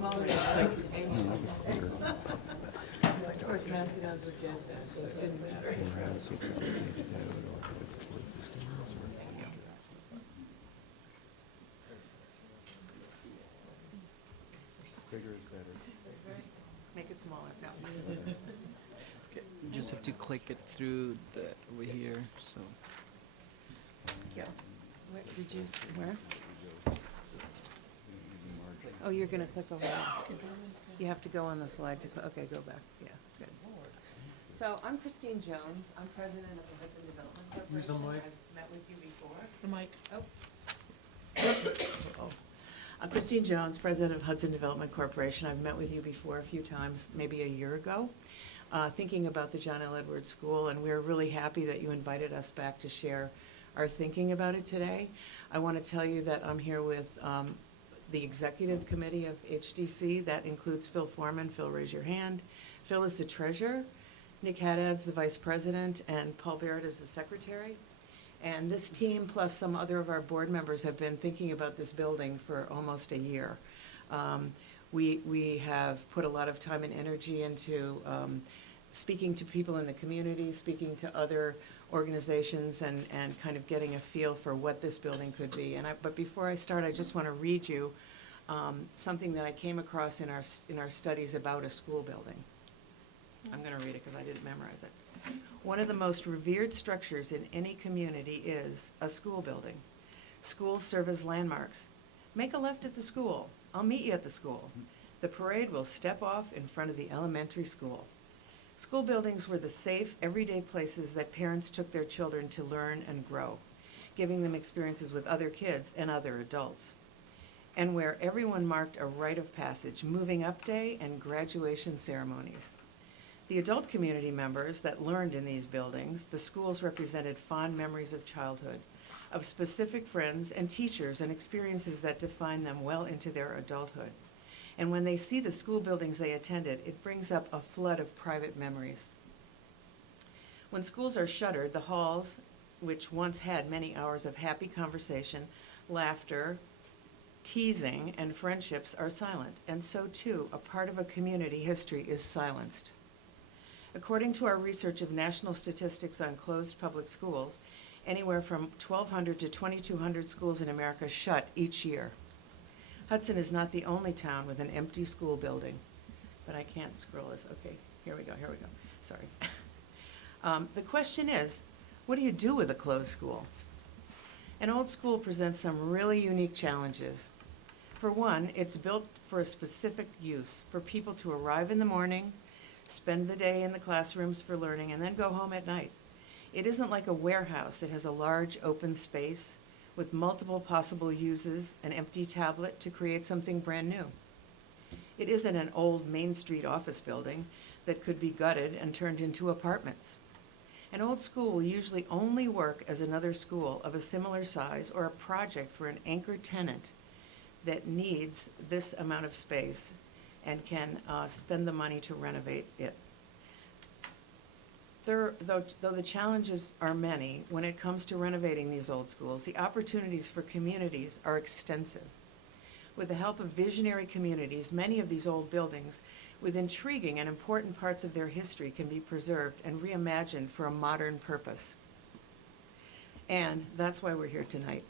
quality is like anxious. Of course, Macedons were dead then, so it didn't matter. Bigger is better. Make it smaller. No. Okay, you just have to click it through the over here. So Yeah. Where, did you, where? Oh, you're gonna click over there. You have to go on the slide to, okay, go back. Yeah, good. So I'm Christine Jones. I'm president of the Hudson Development Corporation. Use the mic. I've met with you before. The mic. Oh. I'm Christine Jones, president of Hudson Development Corporation. I've met with you before a few times, maybe a year ago, thinking about the John L. Edwards School, and we're really happy that you invited us back to share our thinking about it today. I want to tell you that I'm here with the executive committee of HDC. That includes Phil Foreman. Phil, raise your hand. Phil is the treasurer. Nick Haddad's the vice president, and Paul Barrett is the secretary. And this team, plus some other of our board members, have been thinking about this building for almost a year. We have put a lot of time and energy into speaking to people in the community, speaking to other organizations, and kind of getting a feel for what this building could be. But before I start, I just want to read you something that I came across in our studies about a school building. I'm going to read it because I didn't memorize it. One of the most revered structures in any community is a school building. Schools serve as landmarks. Make a left at the school. I'll meet you at the school. The parade will step off in front of the elementary school. School buildings were the safe, everyday places that parents took their children to learn and grow, giving them experiences with other kids and other adults, and where everyone marked a rite of passage, moving up day and graduation ceremonies. The adult community members that learned in these buildings, the schools represented fond memories of childhood, of specific friends and teachers and experiences that defined them well into their adulthood. And when they see the school buildings they attended, it brings up a flood of private memories. When schools are shuttered, the halls, which once had many hours of happy conversation, laughter, teasing, and friendships, are silent. And so too, a part of a community history is silenced. According to our research of national statistics on closed public schools, anywhere from 1,200 to 2,200 schools in America shut each year. Hudson is not the only town with an empty school building, but I can't scroll this. Okay, here we go. Sorry. The question is, what do you do with a closed school? An old school presents some really unique challenges. For one, it's built for a specific use, for people to arrive in the morning, spend the day in the classrooms for learning, and then go home at night. It isn't like a warehouse that has a large open space with multiple possible uses, an empty tablet to create something brand new. It isn't an old Main Street office building that could be gutted and turned into apartments. An old school will usually only work as another school of a similar size or a project for an anchor tenant that needs this amount of space and can spend the money to renovate it. Though the challenges are many, when it comes to renovating these old schools, the opportunities for communities are extensive. With the help of visionary communities, many of these old buildings with intriguing and important parts of their history can be preserved and reimagined for a modern purpose. And that's why we're here tonight.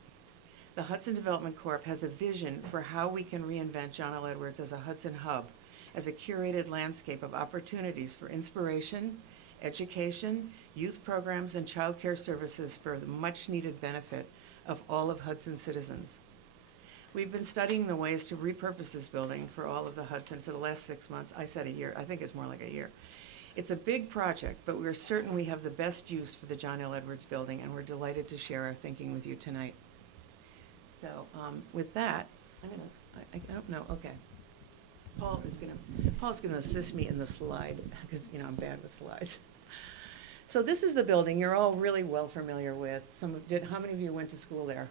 The Hudson Development Corp has a vision for how we can reinvent John L. Edwards as a Hudson hub, as a curated landscape of opportunities for inspiration, education, youth programs, and child care services for the much-needed benefit of all of Hudson's citizens. We've been studying the ways to repurpose this building for all of the Hudson for the last 6 months. I said a year. I think it's more like a year. It's a big project, but we're certain we have the best use for the John L. Edwards building, and we're delighted to share our thinking with you tonight. So with that, I don't know, okay. Paul's gonna assist me in the slide, because I'm bad with slides. So this is the building you're all really well familiar with. How many of you went to school there?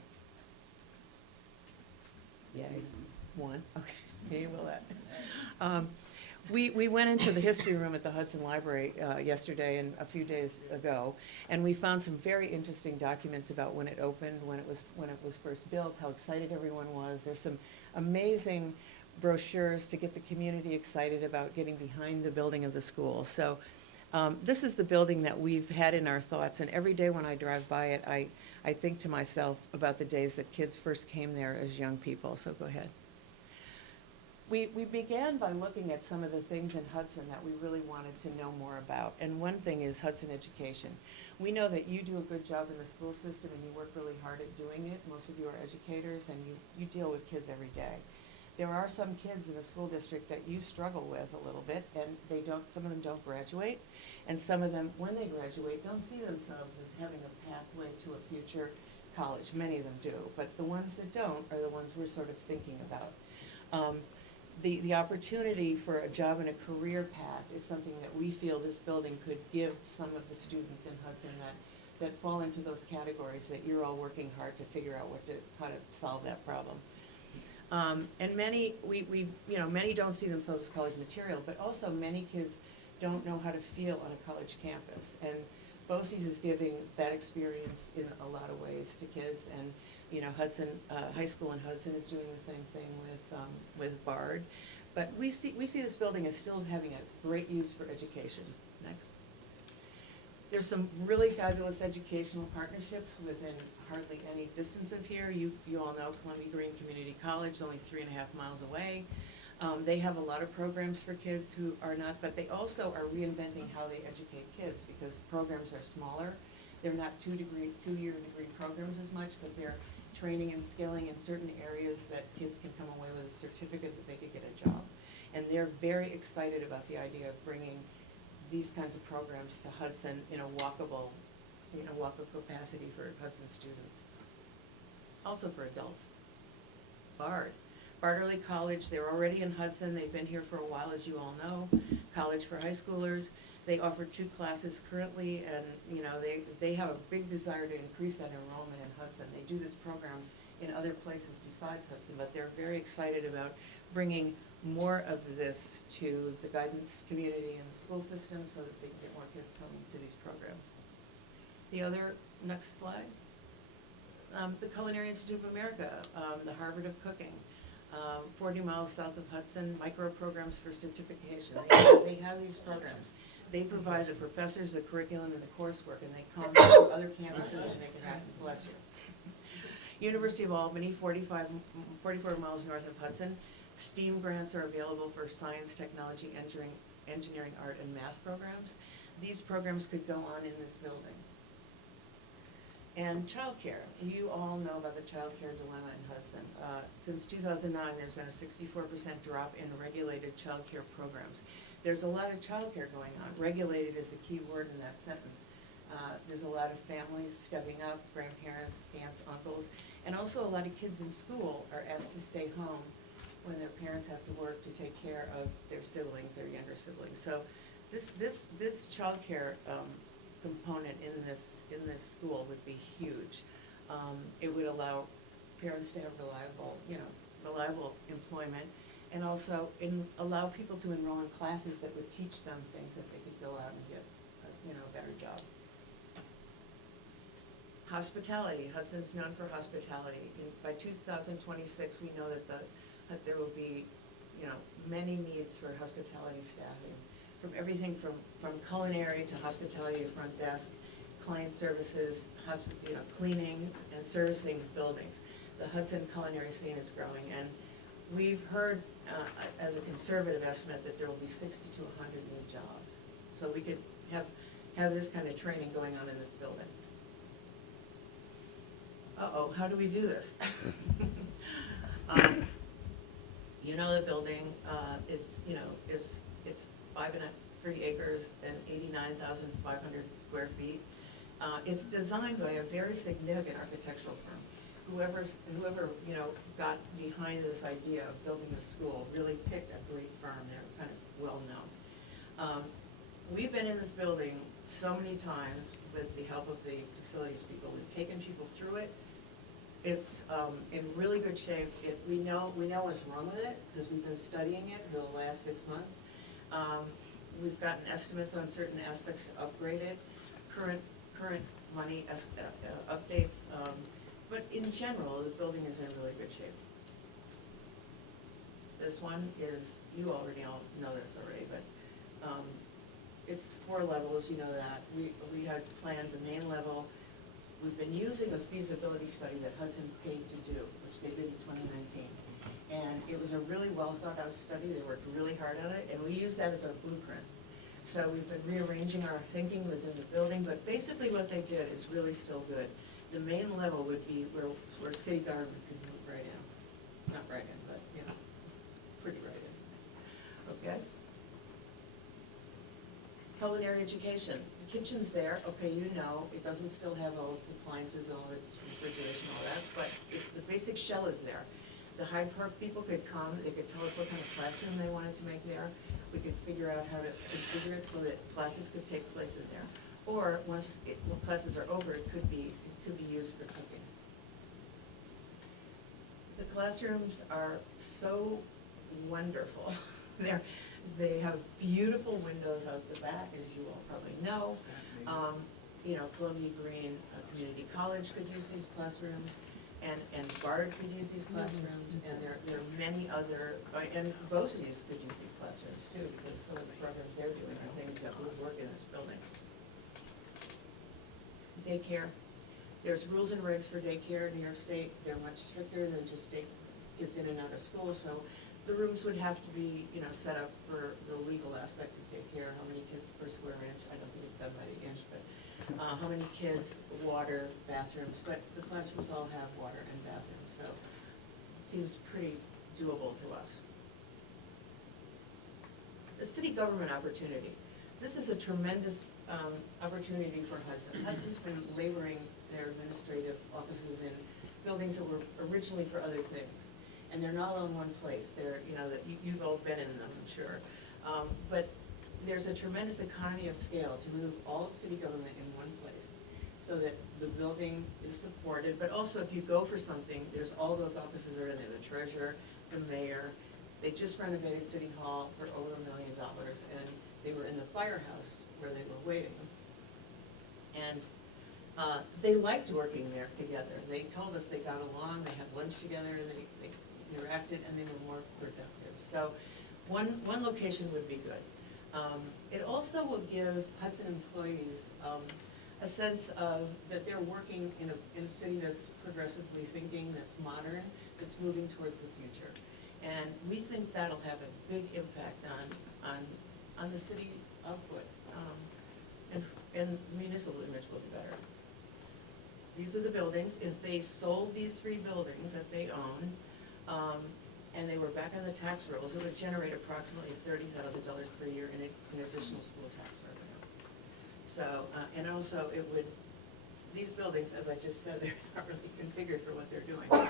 Yay, one, okay, yeah, you will that. We went into the history room at the Hudson Library yesterday and a few days ago, and we found some very interesting documents about when it opened, when it was first built, how excited everyone was. There's some amazing brochures to get the community excited about getting behind the building of the school. So this is the building that we've had in our thoughts, and every day when I drive by it, I think to myself about the days that kids first came there as young people. So go ahead. We began by looking at some of the things in Hudson that we really wanted to know more about. And one thing is Hudson education. We know that you do a good job in the school system and you work really hard at doing it. Most of you are educators and you deal with kids every day. There are some kids in the school district that you struggle with a little bit, and some of them don't graduate, and some of them, when they graduate, don't see themselves as having a pathway to a future college. Many of them do, but the ones that don't are the ones we're sort of thinking about. The opportunity for a job and a career path is something that we feel this building could give some of the students in Hudson that fall into those categories that you're all working hard to figure out how to solve that problem. And many, many don't see themselves as college material, but also many kids don't know how to feel on a college campus. And BOCES is giving that experience in a lot of ways to kids, and Hudson High School in Hudson is doing the same thing with Bard. But we see this building as still having a great use for education. Next. There's some really fabulous educational partnerships within hardly any distance of here. You all know Columbia Green Community College, only 3.5 miles away. They have a lot of programs for kids who are not, but they also are reinventing how they educate kids because programs are smaller. They're not two-year degree programs as much, but they're training and skilling in certain areas that kids can come away with a certificate that they could get a job. And they're very excited about the idea of bringing these kinds of programs to Hudson in a walkable capacity for Hudson students. Also for adults. Bard Early College, they're already in Hudson. They've been here for a while, as you all know. College for high schoolers. They offer 2 classes currently, and they have a big desire to increase that enrollment in Hudson. They do this program in other places besides Hudson, but they're very excited about bringing more of this to the guidance community and the school system so that they can get more kids coming to these programs. The other, next slide. The Culinary Institute of America, the Harvard of Cooking, 40 miles south of Hudson, micro programs for certification. They have these programs. They provide the professors the curriculum and the coursework, and they come to other campuses and make it happen. Bless you. University of Albany, 44 miles north of Hudson. STEAM grants are available for science, technology, engineering, art, and math programs. These programs could go on in this building. And childcare. You all know about the childcare dilemma in Hudson. Since 2009, there's been a 64% drop in regulated childcare programs. There's a lot of childcare going on. Regulated is the key word in that sentence. There's a lot of families stepping up, grandparents, aunts, uncles, and also a lot of kids in school are asked to stay home when their parents have to work to take care of their siblings, their younger siblings. So this child care component in this school would be huge. It would allow parents to have reliable employment, and also allow people to enroll in classes that would teach them things that they could go out and get a better job. Hospitality. Hudson's known for hospitality. By 2026, we know that there will be many needs for hospitality staffing, from everything from culinary to hospitality to front desk, client services, cleaning and servicing buildings. The Hudson culinary scene is growing, and we've heard, as a conservative estimate, that there will be 60 to 100 new jobs. So we could have this kind of training going on in this building. Uh-oh, how do we do this? The building, it's 3 acres and 89,500 square feet. It's designed by a very significant architectural firm. Whoever got behind this idea of building a school really picked a great firm. They're kind of well known. We've been in this building so many times with the help of the facilities people. We've taken people through it. It's in really good shape. We know what's wrong with it because we've been studying it for the last 6 months. We've gotten estimates on certain aspects to upgrade it, current money updates, but in general, the building is in really good shape. This one is, you already all know this already, but it's 4 levels, you know that. We had planned the main level. We've been using a feasibility study that Hudson paid to do, which they did in 2019. And it was a really well thought out study. They worked really hard on it, and we use that as our blueprint. So we've been rearranging our thinking within the building, but basically what they did is really still good. The main level would be where city government could move right in. Not right in, but, you know, pretty right in. Okay? Culinary education. The kitchen's there, okay, you know, it doesn't still have all its appliances, all its refrigeration, all that, but the basic shell is there. The Hyde Park people could come, they could tell us what kind of classroom they wanted to make there. We could figure out how to configure it so that classes could take place in there. Or when classes are over, it could be used for cooking. The classrooms are so wonderful. They have beautiful windows out the back, as you all probably know. You know, Columbia Green Community College could use these classrooms, and Bard could use these classrooms, and there are many other, and both of these could use these classrooms too, because some of the programs they're doing are things that would work in this building. Daycare. There's rules and regs for daycare in New York State. They're much stricter than just take kids in and out of school, so the rooms would have to be, you know, set up for the legal aspect of daycare, how many kids per square inch, I don't think it's done by the inch, but how many kids, water, bathrooms, but the classrooms all have water and bathrooms, so it seems pretty doable to us. The city government opportunity. This is a tremendous opportunity for Hudson. Hudson's been laboring their administrative offices in buildings that were originally for other things. And they're not all in one place. They're, you know, that you've all been in them, I'm sure. But there's a tremendous economy of scale to move all of city government in one place so that the building is supported. But also, if you go for something, there's all those offices are in there, the treasurer, the mayor. They just renovated City Hall for over $1 million, and they were in the firehouse where they were waiting. And they liked working there together. They told us they got along, they had lunch together, they interacted, and they were more productive. So one location would be good. It also will give Hudson employees a sense of that they're working in a city that's progressively thinking, that's modern, that's moving towards the future. And we think that'll have a big impact on the city output, and municipal image will be better. These are the buildings. They sold these 3 buildings that they own, and they were back on the tax rolls. It would generate approximately $30,000 per year in additional school tax revenue. So, and also it would, these buildings, as I just said, they're not really configured for what they're doing.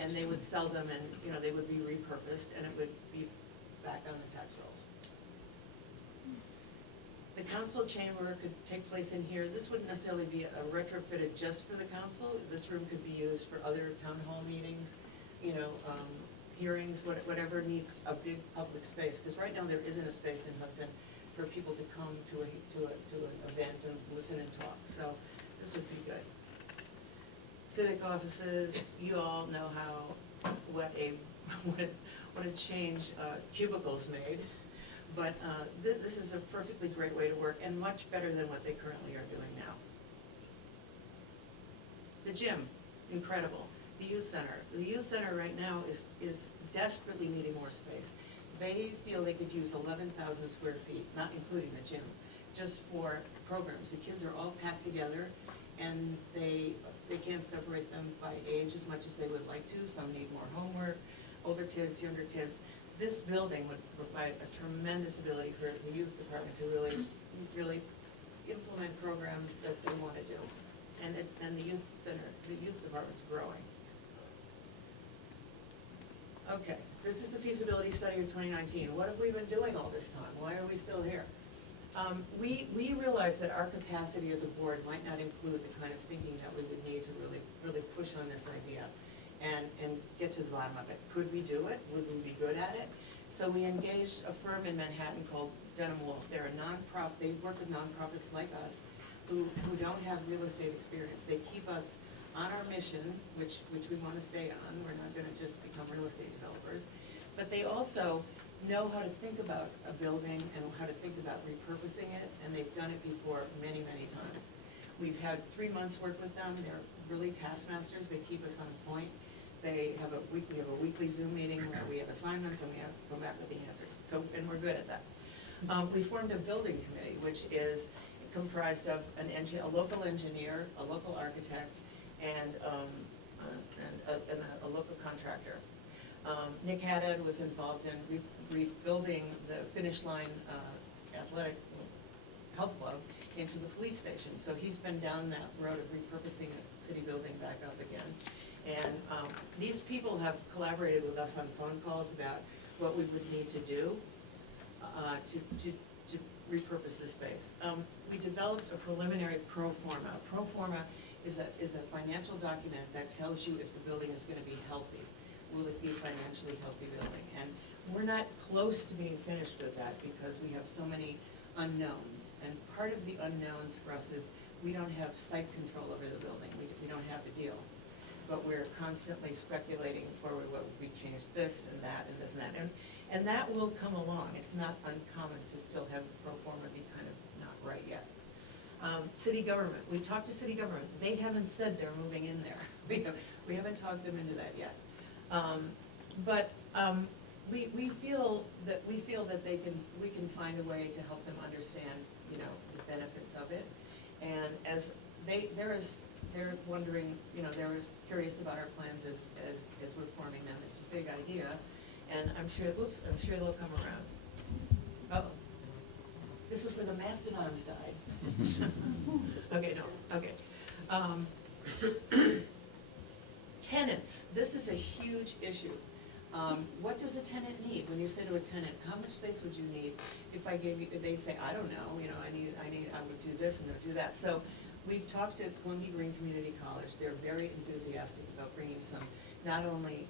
And they would sell them, and, you know, they would be repurposed, and it would be back on the tax rolls. The council chamber could take place in here. This wouldn't necessarily be retrofitted just for the council. This room could be used for other town hall meetings, you know, hearings, whatever needs a big public space. Because right now there isn't a space in Hudson for people to come to an event and listen and talk. So this would be good. Civic offices, you all know what a change cubicles made. But this is a perfectly great way to work, and much better than what they currently are doing now. The gym, incredible. The youth center. The youth center right now is desperately needing more space. They feel they could use 11,000 square feet, not including the gym, just for programs. The kids are all packed together, and they can't separate them by age as much as they would like to. Some need more homework, older kids, younger kids. This building would provide a tremendous ability for the youth department to really implement programs that they want to do. And the youth center, the youth department's growing. Okay, this is the feasibility study of 2019. What have we been doing all this time? Why are we still here? We realized that our capacity as a board might not include the kind of thinking that we would need to really push on this idea and get to the bottom of it. Could we do it? Would we be good at it? So we engaged a firm in Manhattan called Denham Wolf. They're a nonprofit. They work with nonprofits like us who don't have real estate experience. They keep us on our mission, which we want to stay on. We're not going to just become real estate developers. but they also know how to think about a building and how to think about repurposing it, and they've done it before many, many times. We've had 3 months work with them. They're really taskmasters. They keep us on point. We have a weekly Zoom meeting where we have assignments and we have to come back with the answers. So, and we're good at that. We formed a building committee, which is comprised of a local engineer, a local architect, and a local contractor. Nick Haddad was involved in rebuilding the Finish Line Athletic Health Club into the police station. So he's been down that road of repurposing a city building back up again. And these people have collaborated with us on phone calls about what we would need to do to repurpose the space. We developed a preliminary pro forma. A pro forma is a financial document that tells you if the building is going to be healthy. Will it be a financially healthy building? And we're not close to being finished with that because we have so many unknowns. And part of the unknowns for us is we don't have site control over the building. We don't have a deal. But we're constantly speculating forward, what would we change this and that and this and that. And that will come along. It's not uncommon to still have the pro forma be kind of not right yet. City government, we talked to city government. They haven't said they're moving in there. We haven't talked them into that yet. But we feel that we can find a way to help them understand, the benefits of it. And as they're wondering, they're as curious about our plans as we're forming them. It's a big idea, and I'm sure they'll come around. Uh-oh. This is where the mastodons died. Okay, no, okay. Tenants, this is a huge issue. What does a tenant need? When you say to a tenant, how much space would you need? If I gave you, they'd say, I don't know, I would do this and I would do that. So we've talked to Columbia Green Community College. They're very enthusiastic about bringing some, not only,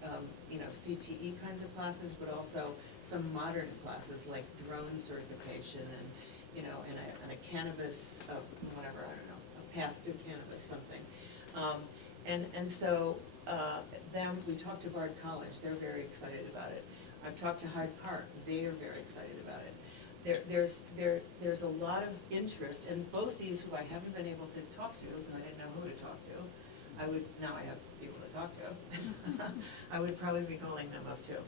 CTE kinds of classes, but also some modern classes like drone certification and, and a cannabis, whatever, I don't know, a path through cannabis, something. So we talked to Bard College. They're very excited about it. I've talked to Hyde Park. They are very excited about it. There's a lot of interest, and BOCES, who I haven't been able to talk to, because I didn't know who to talk to, now I have people to talk to, I would probably be calling them up too.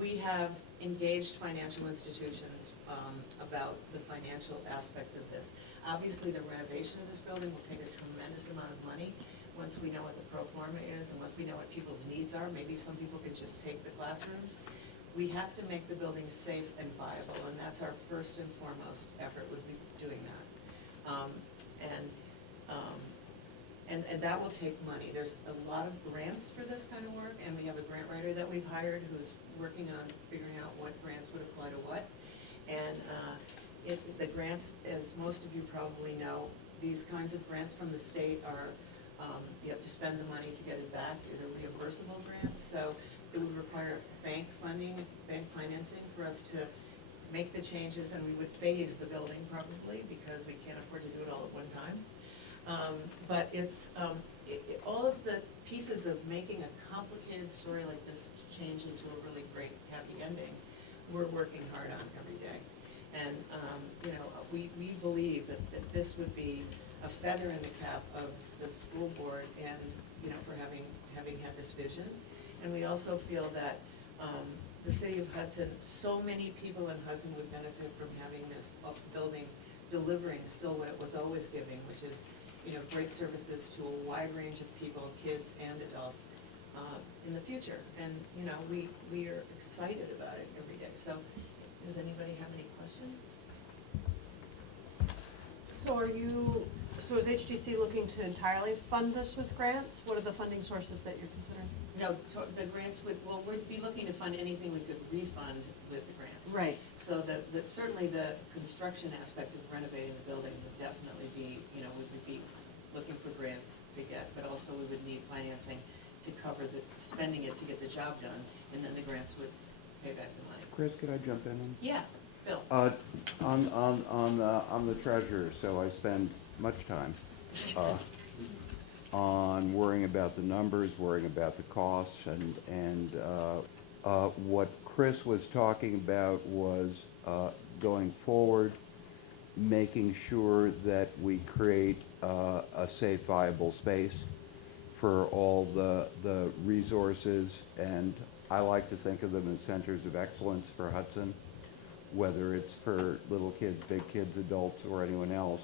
We have engaged financial institutions about the financial aspects of this. Obviously, the renovation of this building will take a tremendous amount of money once we know what the pro forma is and once we know what people's needs are. Maybe some people could just take the classrooms. We have to make the building safe and viable, and that's our first and foremost effort, would be doing that. And that will take money. There's a lot of grants for this kind of work, and we have a grant writer that we've hired who's working on figuring out what grants would apply to what. And the grants, as most of you probably know, these kinds of grants from the state are, you have to spend the money to get it back. They're reimbursable grants, so it would require bank funding, bank financing for us to make the changes, and we would phase the building probably because we can't afford to do it all at one time. But it's all of the pieces of making a complicated story like this change into a really great happy ending, we're working hard on every day. And we believe that this would be a feather in the cap of the school board, and for having had this vision. And we also feel that the city of Hudson, so many people in Hudson would benefit from having this building delivering still what it was always giving, which is great services to a wide range of people, kids and adults, in the future. And we are excited about it every day. So does anybody have any questions? So is HDC looking to entirely fund this with grants? What are the funding sources that you're considering? No, the grants we'd be looking to fund anything we could refund with the grants. Right. So certainly the construction aspect of renovating the building would definitely be, we would be looking for grants to get, but also we would need financing to cover spending it to get the job done, and then the grants would pay back the money. Chris, could I jump in? Yeah, Bill. I'm the treasurer, so I spend much time on worrying about the numbers, worrying about the costs, and What Chris was talking about was going forward, making sure that we create a safe, viable space for all the resources, and I like to think of them as centers of excellence for Hudson, whether it's for little kids, big kids, adults, or anyone else,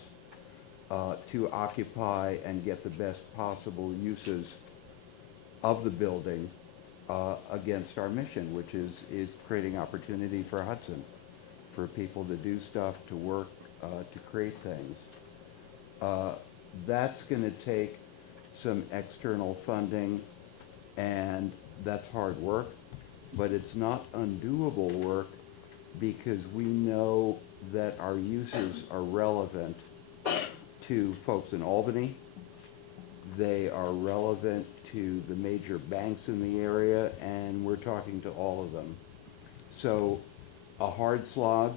to occupy and get the best possible uses of the building against our mission, which is creating opportunity for Hudson, for people to do stuff, to work, to create things. That's going to take some external funding, and that's hard work, but it's not undoable work because we know that our uses are relevant to folks in Albany. They are relevant to the major banks in the area, and we're talking to all of them. So a hard slog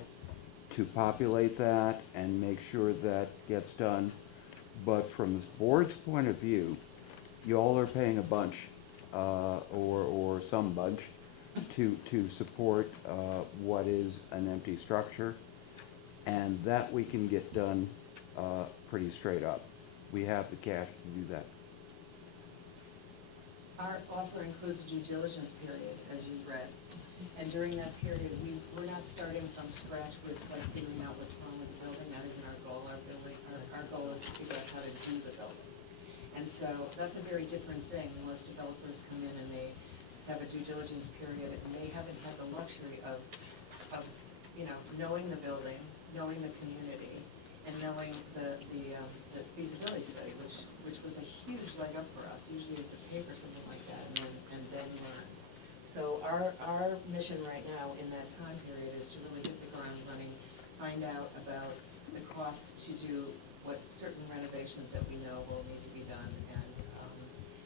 to populate that and make sure that gets done. But from the board's point of view, you all are paying a bunch, or some bunch, to support what is an empty structure, and that we can get done pretty straight up. We have the cash to do that. Our offer includes a due diligence period, as you've read. And during that period, we're not starting from scratch with like figuring out what's wrong with the building. That isn't our goal. Our goal is to figure out how to do the building. And so that's a very different thing. Most developers come in and they have a due diligence period, and they haven't had the luxury of knowing the building, knowing the community, and knowing the feasibility study, which was a huge leg up for us. Usually you have to pay for something like that and then learn. So our mission right now in that time period is to really hit the ground running, find out about the costs to do what certain renovations that we know will need to be done,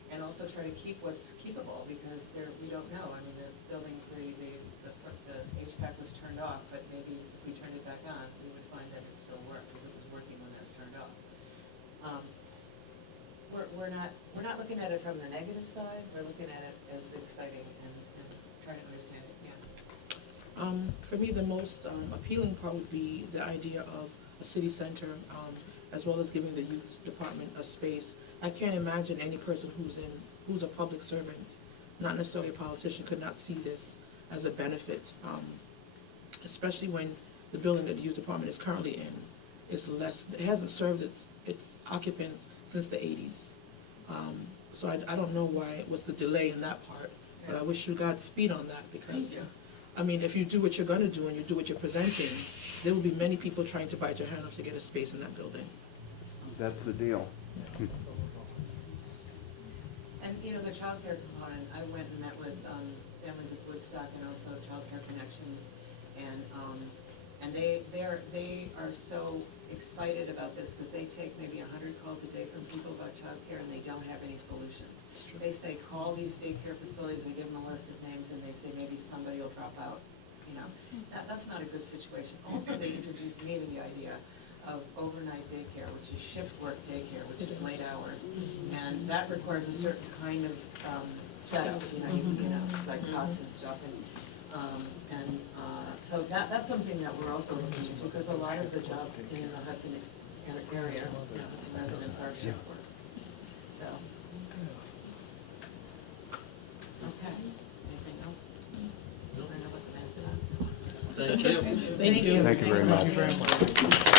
and also try to keep what's keepable, because we don't know. I mean, the building, the HVAC was turned off, but maybe if we turned it back on, we would find that it still worked, because it was working when it was turned off. We're not looking at it from the negative side. We're looking at it as exciting and trying to understand it. Yeah. For me, the most appealing part would be the idea of a city center, as well as giving the youth department a space. I can't imagine any person who's a public servant, not necessarily a politician, could not see this as a benefit, especially when the building that the youth department is currently in is less. It hasn't served its occupants since the 80s. So I don't know what's the delay in that part, but I wish you Godspeed on that, because, I mean, if you do what you're going to do and you do what you're presenting, there will be many people trying to bite your hand off to get a space in that building. That's the deal. And, the child care component, I went and met with families of Woodstock and also Child Care Connections, and they are so excited about this, because they take maybe 100 calls a day from people about child care, and they don't have any solutions. They say, call these daycare facilities, they give them a list of names, and they say maybe somebody will drop out. That's not a good situation. Also, they introduced me to the idea of overnight daycare, which is shift work daycare, which is late hours, and that requires a certain kind of setup. It's like cots and stuff, and so that's something that we're also looking into, because a lot of the jobs in the Hudson area, Hudson residents are shift work. So, okay. Anything else? I know what the mess is. Thank you. Thank you very much. Thank you very much.